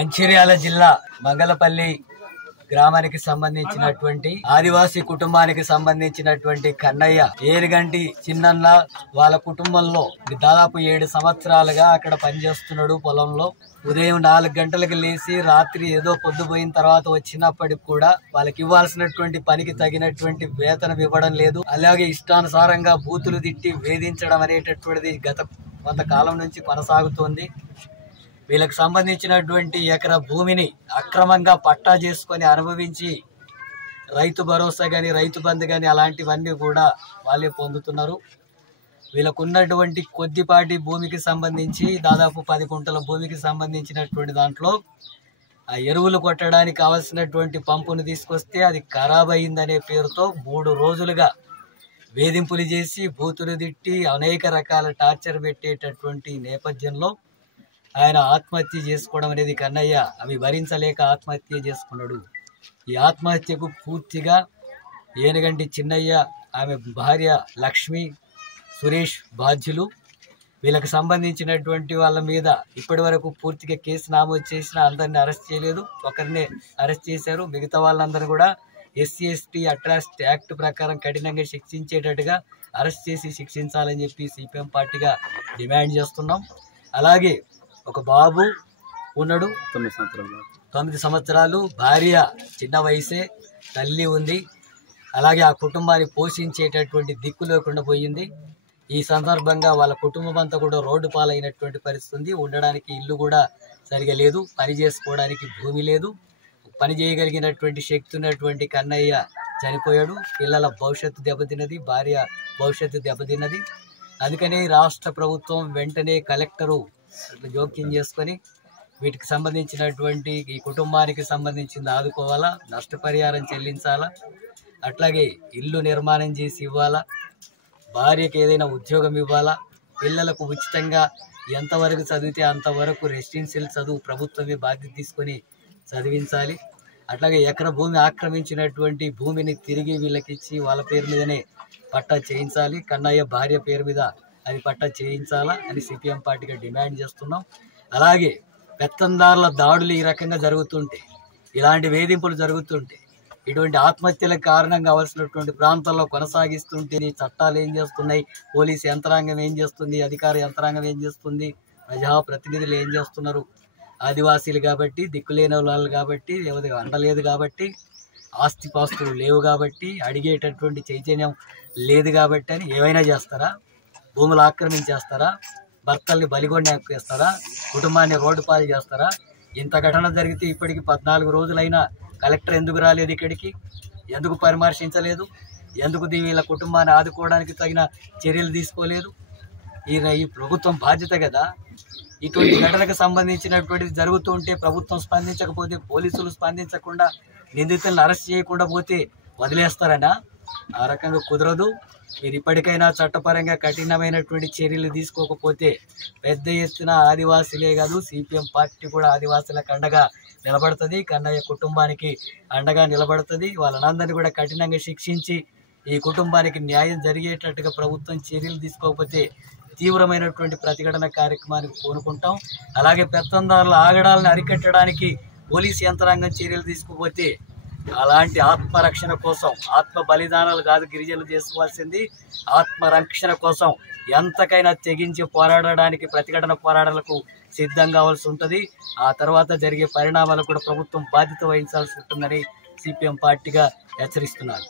మంచిర్యాల జిల్లా మంగళపల్లి గ్రామానికి సంబంధించినటువంటి ఆదివాసీ కుటుంబానికి సంబంధించినటువంటి కన్నయ్య ఏరుగంటి చిన్నన్న వాళ్ళ కుటుంబంలో దాదాపు 7 సంవత్సరాలుగా అక్కడ పనిచేస్తున్నాడు. పొలంలో ఉదయం 4 గంటలకు లేచి రాత్రి ఏదో పొద్దుపోయిన తర్వాత వచ్చినప్పటికి కూడా వాళ్ళకి ఇవ్వాల్సినటువంటి పనికి తగినటువంటి వేతనం ఇవ్వడం లేదు. అలాగే ఇష్టానుసారంగా బూతులు తిట్టి వేధించడం అనేటటువంటిది గత కొంతకాలం నుంచి కొనసాగుతోంది. వీళ్ళకి సంబంధించినటువంటి ఎకరా భూమిని అక్రమంగా పట్టా చేసుకొని అనుభవించి రైతు భరోసా కానీ రైతు బంధు కానీ అలాంటివన్నీ కూడా వాళ్ళే పొందుతున్నారు. వీళ్ళకు ఉన్నటువంటి కొద్దిపాటి భూమికి సంబంధించి దాదాపు 10 గుంటల భూమికి సంబంధించినటువంటి దాంట్లో ఆ ఎరువులు కొట్టడానికి కావాల్సినటువంటి పంపును తీసుకొస్తే అది ఖరాబ్ అయిందనే పేరుతో 3 రోజులుగా వేధింపులు చేసి బూతులు తిట్టి అనేక రకాల టార్చర్ పెట్టేటటువంటి నేపథ్యంలో ఆయన ఆత్మహత్య చేసుకోవడం అనేది కన్నయ్య అవి భరించలేక ఆత్మహత్య చేసుకున్నాడు. ఈ ఆత్మహత్యకు పూర్తిగా ఏనుగంటి చిన్నయ్య, ఆమె భార్య లక్ష్మి, సురేష్ బాధ్యులు. వీళ్ళకి సంబంధించినటువంటి వాళ్ళ మీద ఇప్పటి వరకు పూర్తిగా కేసు నమోదు చేసినా అందరినీ అరెస్ట్ చేయలేదు. ఒకరినే అరెస్ట్ చేశారు. మిగతా వాళ్ళందరూ కూడా SC/ST అట్రాసిటీ యాక్ట్ ప్రకారం కఠినంగా శిక్షించేటట్టుగా అరెస్ట్ చేసి శిక్షించాలని చెప్పి CPM పార్టీగా డిమాండ్ చేస్తున్నాం. అలాగే ఒక బాబు ఉన్నాడు, 9 సంవత్సరాలు, భార్య చిన్న వయసే, తల్లి ఉంది. అలాగే ఆ కుటుంబాన్ని పోషించేటటువంటి దిక్కు లేకుండా పోయింది. ఈ సందర్భంగా వాళ్ళ కుటుంబం అంతా కూడా రోడ్డు పాలైనటువంటి పరిస్థితి. ఉండడానికి ఇల్లు కూడా సరిగా లేదు, పని చేసుకోవడానికి భూమి లేదు. పని చేయగలిగినటువంటి శక్తి ఉన్నటువంటి కన్నయ్య చనిపోయాడు. పిల్లల భవిష్యత్తు దెబ్బతిన్నది, భార్య భవిష్యత్తు దెబ్బతిన్నది. అందుకని రాష్ట్ర ప్రభుత్వం వెంటనే కలెక్టరు జోక్యం చేసుకొని వీటికి సంబంధించినటువంటి ఈ కుటుంబానికి సంబంధించింది ఆదుకోవాలా, నష్టపరిహారం చెల్లించాలా, అట్లాగే ఇల్లు నిర్మాణం చేసి ఇవ్వాలా, భార్యకి ఏదైనా ఉద్యోగం ఇవ్వాలా, పిల్లలకు ఉచితంగా ఎంతవరకు చదివితే అంతవరకు రెసిడెన్షియల్ చదువు ప్రభుత్వమే బాధ్యత తీసుకొని చదివించాలి. అట్లాగే ఎకరా భూమి ఆక్రమించినటువంటి భూమిని తిరిగి వీళ్ళకి ఇచ్చి వాళ్ళ పేరు మీదనే పట్టా చేయించాలి. కన్నయ్య భార్య పేరు మీద అది పట్టా చేయించాలా అని CPM పార్టీగా డిమాండ్ చేస్తున్నాం. అలాగే పెత్తందారుల దాడులు ఈ రకంగా జరుగుతుంటే, ఇలాంటి వేధింపులు జరుగుతుంటే, ఇటువంటి ఆత్మహత్యలకు కారణం కావాల్సినటువంటి ప్రాంతాల్లో కొనసాగిస్తుంటే చట్టాలు ఏం చేస్తున్నాయి, పోలీసు యంత్రాంగం ఏం చేస్తుంది, అధికార యంత్రాంగం ఏం చేస్తుంది, ప్రజాప్రతినిధులు ఏం చేస్తున్నారు? ఆదివాసీలు కాబట్టి, దిక్కులేని వాళ్ళు కాబట్టి, ఎవరి అండలేదు కాబట్టి, ఆస్తిపాస్తులు లేవు కాబట్టి, అడిగేటటువంటి చైతన్యం లేదు కాబట్టి అని ఏమైనా చేస్తారా? భూములు ఆక్రమించేస్తారా? భర్తల్ని బలిగొండి ఎక్కేస్తారా? కుటుంబాన్ని రోడ్డు పాలు చేస్తారా? ఇంత ఘటన జరిగితే ఇప్పటికి 14 రోజులైనా కలెక్టర్ ఎందుకు రాలేదు ఇక్కడికి? ఎందుకు పరామర్శించలేదు? ఎందుకు వీళ్ళ కుటుంబాన్ని ఆదుకోవడానికి తగిన చర్యలు తీసుకోలేదు? ఈ ప్రభుత్వం బాధ్యత కదా. ఇటువంటి ఘటనకు సంబంధించినటువంటిది జరుగుతుంటే ప్రభుత్వం స్పందించకపోతే, పోలీసులు స్పందించకుండా నిందితులను అరెస్ట్ చేయకుండా పోతే వదిలేస్తారనా? ఆ రకంగా కుదరదు. మీరు ఇప్పటికైనా చట్టపరంగా కఠినమైనటువంటి చర్యలు తీసుకోకపోతే పెద్ద ఎత్తున ఆదివాసీలే కాదు CPM పార్టీ కూడా ఆదివాసీలకు అండగా నిలబడుతుంది. కన్నయ్య కుటుంబానికి అండగా నిలబడుతుంది. వాళ్ళనందరినీ కూడా కఠినంగా శిక్షించి ఈ కుటుంబానికి న్యాయం జరిగేటట్టుగా ప్రభుత్వం చర్యలు తీసుకోకపోతే తీవ్రమైనటువంటి ప్రతిఘటన కార్యక్రమానికి పూనుకుంటాం. అలాగే పెత్తందారుల ఆగడాలను అరికట్టడానికి పోలీసు యంత్రాంగం చర్యలు తీసుకోకపోతే అలాంటి ఆత్మరక్షణ కోసం, ఆత్మ బలిదానాలు కాదు గిరిజనులు చేసుకోవాల్సింది, ఆత్మరక్షణ కోసం ఎంతకైనా తెగించి పోరాడడానికి, ప్రతిఘటన పోరాటాలకు సిద్ధం కావాల్సి ఉంటుంది. ఆ తర్వాత జరిగే పరిణామాలకు కూడా ప్రభుత్వం బాధ్యత వహించాల్సి ఉంటుందని CPM పార్టీగా హెచ్చరిస్తున్నారు.